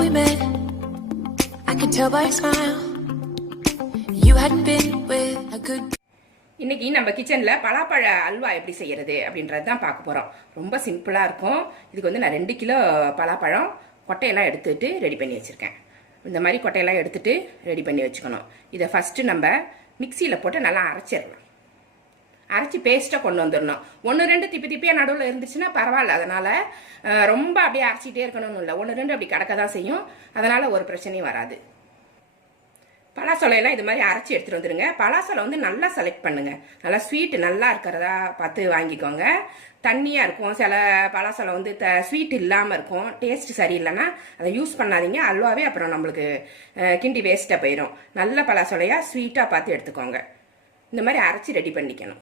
we met, I could tell by your smile you hadn't been with a good. இன்னைக்கு நம்ம கிச்சனில் பலாப்பழ அல்வா எப்படி செய்யறது அப்படின்றது தான் பார்க்க போகிறோம். ரொம்ப சிம்பிளாக இருக்கும். இதுக்கு வந்து நான் 2 கிலோ பலாப்பழம் கொட்டையெல்லாம் எடுத்துட்டு ரெடி பண்ணி வச்சுருக்கேன். இந்த மாதிரி கொட்டையெல்லாம் எடுத்துட்டு ரெடி பண்ணி வச்சுக்கணும். இதை ஃபஸ்ட்டு நம்ம மிக்சியில் போட்டு நல்லா அரைச்சிடலாம். அரைச்சி பேஸ்ட்டாக கொண்டு வந்துடணும். 1-2 திப்பியாக நடுவில் இருந்துச்சுன்னா பரவாயில்ல. அதனால் ரொம்ப அப்படியே அரைச்சிட்டே இருக்கணும்னு இல்லை. 1-2 அப்படி கிடக்க தான் செய்யும். அதனால் ஒரு பிரச்சனையும் வராது. பலாசொலையெல்லாம் இது மாதிரி அரைச்சி எடுத்துகிட்டு வந்துடுங்க. பலாசொலை வந்து நல்லா செலக்ட் பண்ணுங்கள். நல்லா ஸ்வீட்டு நல்லா இருக்கிறதா பார்த்து வாங்கிக்கோங்க. தண்ணியாக இருக்கும். சில பலாசொலை வந்து ஸ்வீட் இல்லாமல் இருக்கும். டேஸ்ட் சரியில்லைன்னா அதை யூஸ் பண்ணாதீங்க. அல்வாவே அப்புறம் நம்மளுக்கு கிண்டி வேஸ்ட்டாக போயிடும். நல்ல பலாசொலையாக ஸ்வீட்டாக பார்த்து எடுத்துக்கோங்க. இந்த மாதிரி அரைச்சி ரெடி பண்ணிக்கணும்.